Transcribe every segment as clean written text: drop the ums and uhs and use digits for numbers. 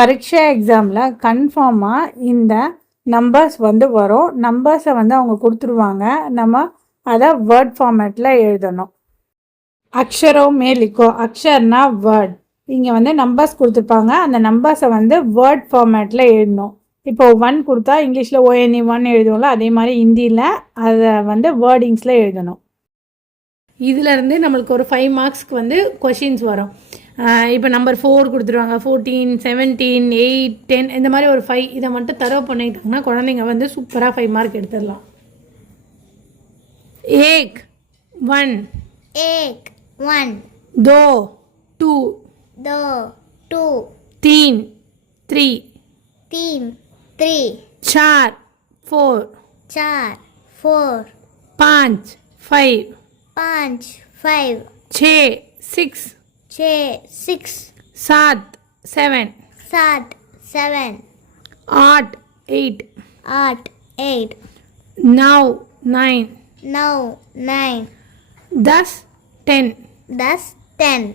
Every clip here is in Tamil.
பரீட்சை எக்ஸாமில் கன்ஃபார்மாக இந்த நம்பர்ஸ் வரும். நம்பர்ஸை அவங்க கொடுத்துருவாங்க. நம்ம அதை வேர்ட் ஃபார்மேட்டில் எழுதணும். அக்ஷரோ மேலிக்கோ, அக்ஷர்னா வேர்ட். இங்கே நம்பர்ஸ் கொடுத்துருப்பாங்க. அந்த நம்பர்ஸை வேர்ட் ஃபார்மேட்டில் எழுதணும். இப்போ 1 கொடுத்தா இங்கிலீஷில் ONE 1 எழுதுவோம்ல, அதே மாதிரி ஹிந்தியில் அதை வேர்டிங்ஸில் எழுதணும். இதிலேருந்து நம்மளுக்கு ஒரு 5 மார்க்ஸ்க்கு கொஷின்ஸ் வரும். இப்போ நம்பர் 4 கொடுத்துருவாங்க, 14, 17, 8, 10 இந்த மாதிரி ஒரு 5 இதை மட்டும் தரவு பண்ணிட்டாங்கன்னா குழந்தைங்க சூப்பராக 5 மார்க் எடுத்துடலாம். एक 1 दो 2 तीन 3 चार 4 5 6 7 8 9 10 10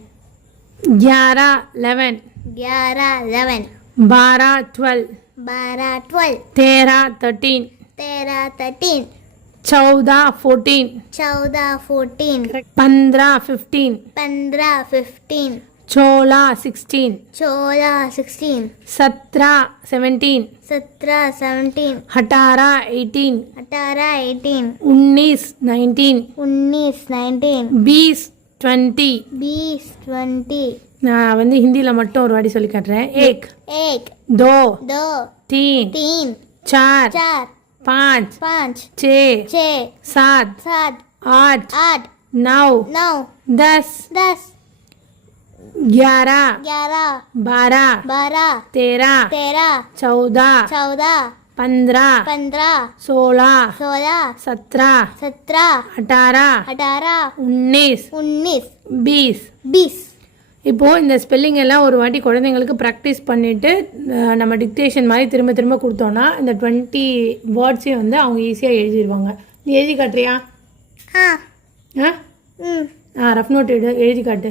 11 11 12 12 13 13 14 14 15 15 16 16 17 17 18 18 19 19 20 20 நான் ஹிந்தியில் மட்டும் ஒரு வாட்டி சொல்லி காட்டுறேன். एक 2 3 4 5 6 7 8 9 10 11 12 13 14 15 16 17 18 19 20. இப்போது இந்த ஸ்பெல்லிங் எல்லாம் ஒரு வாட்டி குழந்தைங்களுக்கு ப்ராக்டிஸ் பண்ணிவிட்டு நம்ம டிக்டேஷன் மாதிரி திரும்ப திரும்ப கொடுத்தோன்னா இந்த 20 வேர்ட்ஸையும் அவங்க ஈஸியாக எழுதிடுவாங்க. நீ எழுதி காட்டுறியா? ரஃப் நோட் எழுதி காட்டு.